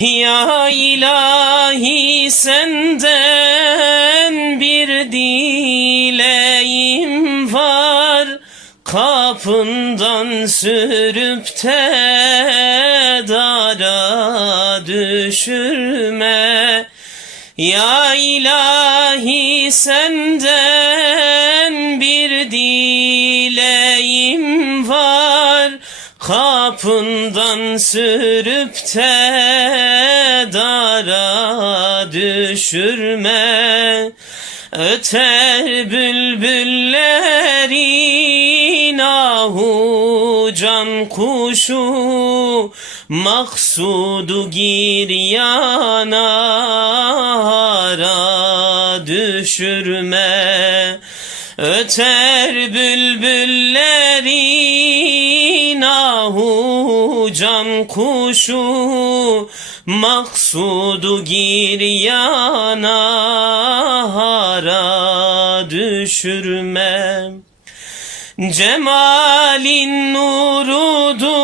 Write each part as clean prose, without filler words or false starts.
Ya ilahi senden bir dileğim var, kapından sürüp de dara düşürme. Ya ilahi senden bir dileğim var, kapından sürüp de dara düşürme. Öter bülbüllerin ahu can kuşu, maksudu giryana hara düşürme. Öter bülbüllerin ahu can kuşu, maksudu giryana hara düşürme. Cemalin nurudur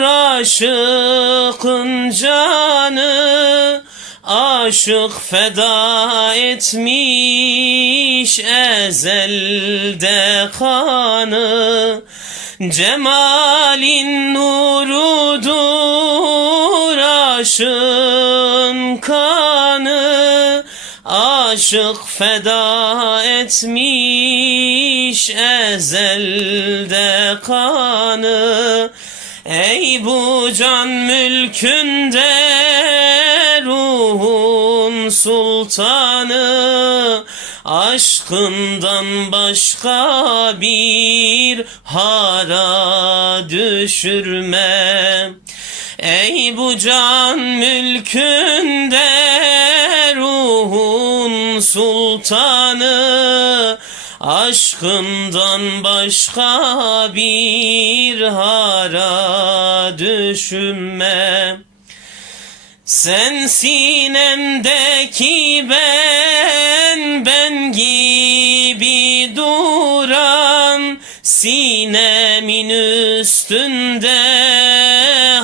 aşıkın canı, aşık feda etmiş ezelde kanı. Cemalin nurudur aşığın kanı, aşık feda etmiş ezelde kanı. Ey bu can mülkünde ruhun sultanı, aşkından başka bir hara düşürme. Ey bu can mülkünde ruhun sultanı, aşkından başka bir hara düşünme. Sen sinemdeki ben gibi duran, sinemin üstünde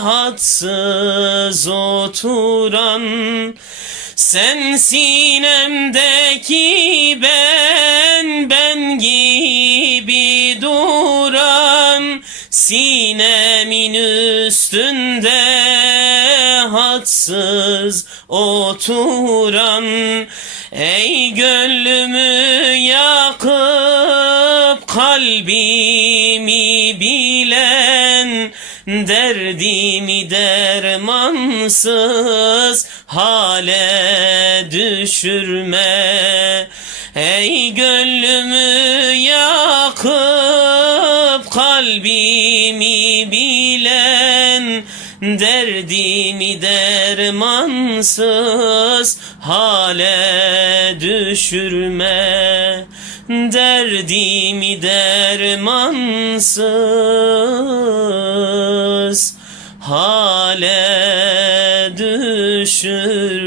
hadsız oturan. Sen sinemdeki ben gibi duran, sinemin üstünde hadsız oturan. Ey gönlümü yakıp kalbimi bilen, derdimi dermansız hale düşürme. Ey gönlümü yakıp kalbimi bilen, derdimi dermansız hale düşürme. Derdimi dermansız hale düşürme.